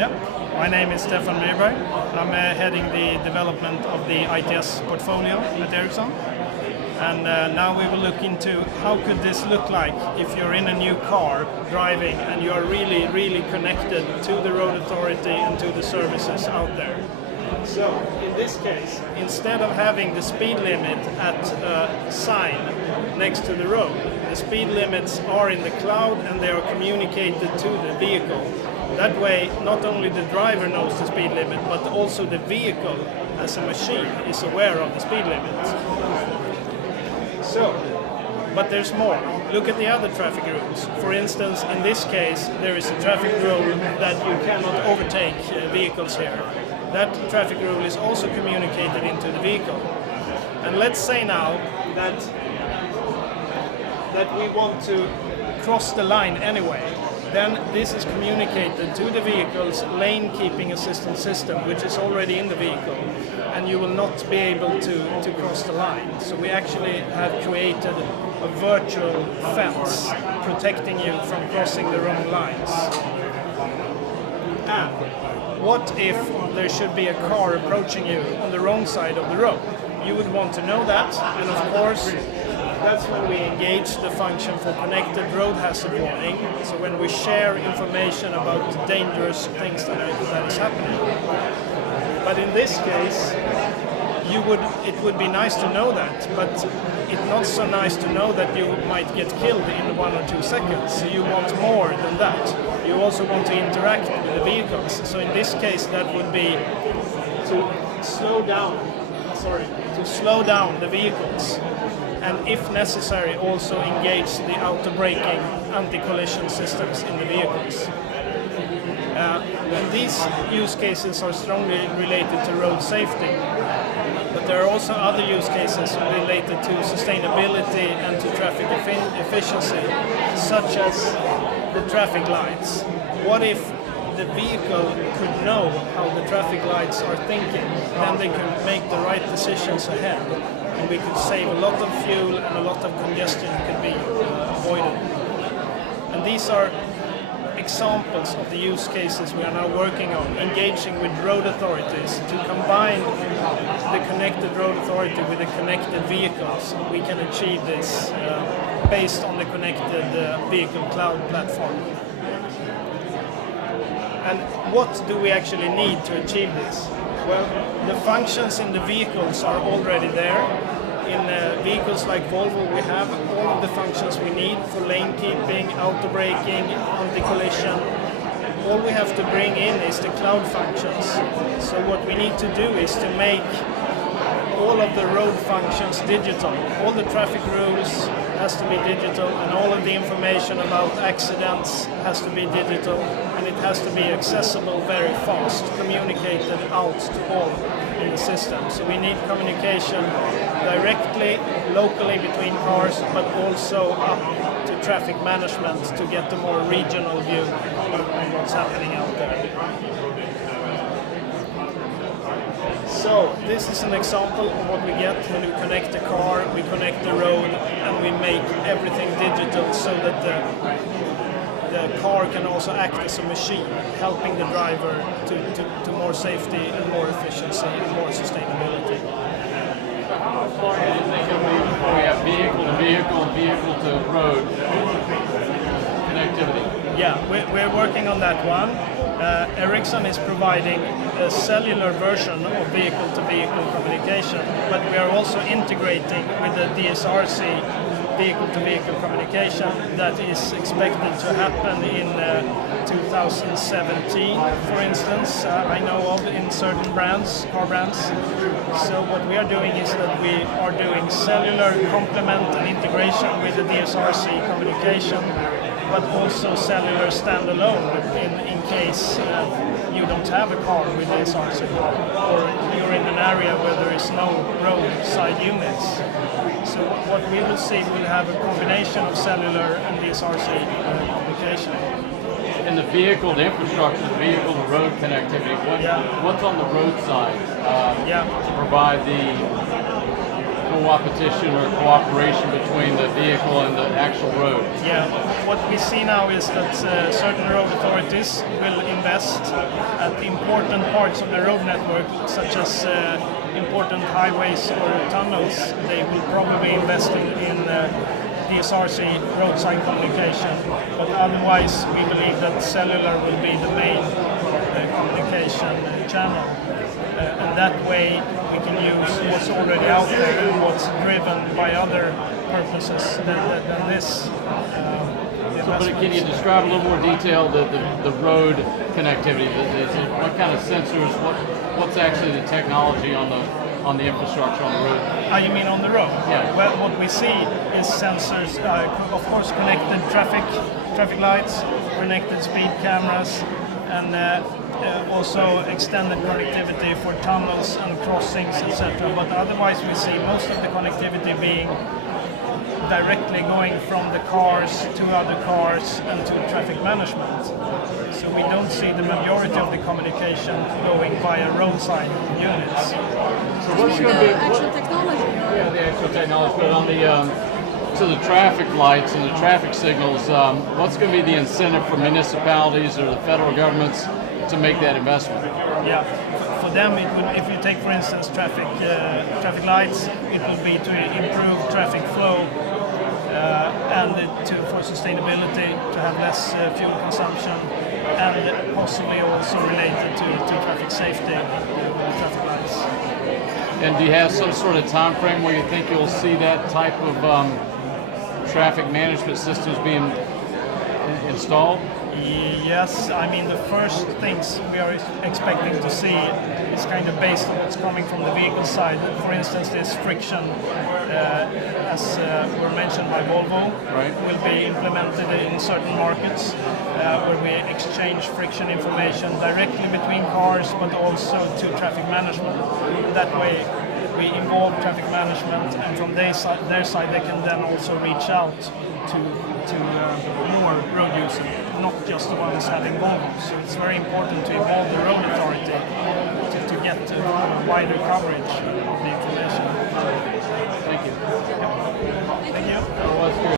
Yep, my name is Stefan Myhrberg. I'm heading the development of the ITS portfolio at Ericsson. And now we will look into how could this look like if you're in a new car driving and you are really connected to the road authority and to the services out there. So in this case, instead of having the speed limit at a sign next to the road, the speed limits are in the cloud and they are communicated to the vehicle. That way, not only the driver knows the speed limit, but also the vehicle as a machine is aware of the speed limit. So, but there's more. Look at the other traffic rules. For instance, in this case, there is a traffic rule that you cannot overtake vehicles here. That traffic rule is also communicated into the vehicle. And let's say now that we want to cross the line anyway. Then this is communicated to the vehicle's lane keeping assistance system, which is already in the vehicle, and you will not be able to cross the line. So we actually have created a virtual fence protecting you from crossing the wrong lines. And what if there should be a car approaching you on the wrong side of the road? You would want to know that, and of course that's when we engage the function for connected road hazard warning. So when we share information about dangerous things that is happening. But in this case, it would be nice to know that, but it's not so nice to know that you might get killed in 1 or 2 seconds. So you want more than that. You also want to interact with the vehicles. So in this case, that would be to slow down the vehicles. And if necessary, also engage the auto-braking anti-collision systems in the vehicles. And these use cases are strongly related to road safety, but there are also other use cases related to sustainability and to traffic efficiency, such as the traffic lights. What if the vehicle could know how the traffic lights are thinking? Then they can make the right decisions ahead. And we could save a lot of fuel and a lot of congestion could be avoided. And these are examples of the use cases we are now working on, engaging with road authorities to combine the connected road authority with the connected vehicles. We can achieve this based on the connected vehicle cloud platform. And what do we actually need to achieve this? Well, the functions in the vehicles are already there. In vehicles like Volvo, we have all of the functions we need for lane keeping, auto-braking, anti-collision. All we have to bring in is the cloud functions. So what we need to do is to make all of the road functions digital. All the traffic rules has to be digital, and all of the information about accidents has to be digital, and it has to be accessible very fast, communicated out to all in the system. So we need communication directly, locally between cars, but also up to traffic management to get a more regional view of what's happening out there. So this is an example of what we get when we connect the car, we connect the road, and we make everything digital so that the car can also act as a machine, helping the driver to more safety and more efficiency and more sustainability. How far do you think it'll be before we have vehicle-to-vehicle, vehicle-to-road connectivity? Yeah, we're working on that one. Ericsson is providing a cellular version of vehicle-to-vehicle communication, but we are also integrating with the DSRC vehicle-to-vehicle communication that is expected to happen in 2017, for instance. I know of in certain brands, car brands. So what we are doing is that we are doing cellular complement and integration with the DSRC communication, but also cellular standalone in case you don't have a car with DSRC, or you're in an area where there is no roadside units. So what we will see, we'll have a combination of cellular and DSRC communication. In the vehicle, the infrastructure, the vehicle-to-road connectivity, what's on the road side to provide the co-opetition or cooperation between the vehicle and the actual road. Yeah, what we see now is that certain road authorities will invest at important parts of the road network, such as important highways or tunnels. They will probably invest in DSRC roadside communication, but otherwise we believe that cellular will be the main communication channel. And that way we can use what's already out there and what's driven by other purposes than this. But can you describe a little more detail the road connectivity? What kind of sensors? What's actually the technology on the infrastructure on the road? You mean on the road? Yeah. Well, what we see is sensors, of course, connected traffic lights, connected speed cameras, and also extended connectivity for tunnels and crossings, etc. But otherwise, we see most of the connectivity being directly going from the cars to other cars and to traffic management. So we don't see the majority of the communication going via roadside units. So what's going to be actual technology? Yeah, the actual technology. But on the traffic lights and the traffic signals, what's going to be the incentive for municipalities or the federal governments to make that investment? Yeah, for them, it would, if you take, for instance, traffic lights, it would be to improve traffic flow and for sustainability, to have less fuel consumption, and possibly also related to traffic safety, traffic lights. And do you have some sort of time frame where you think you'll see that type of traffic management systems being installed? Yes, I mean the first things we are expecting to see is kind of based on what's coming from the vehicle side. For instance, this friction, as were mentioned by Volvo, right, will be implemented in certain markets where we exchange friction information directly between cars, but also to traffic management. That way we involve traffic management, and from their side they can then also reach out to more road users, not just the ones having Volvo. So it's very important to involve the road authority to get wider coverage of the information. Thank you. Yep. Thank you. That was good.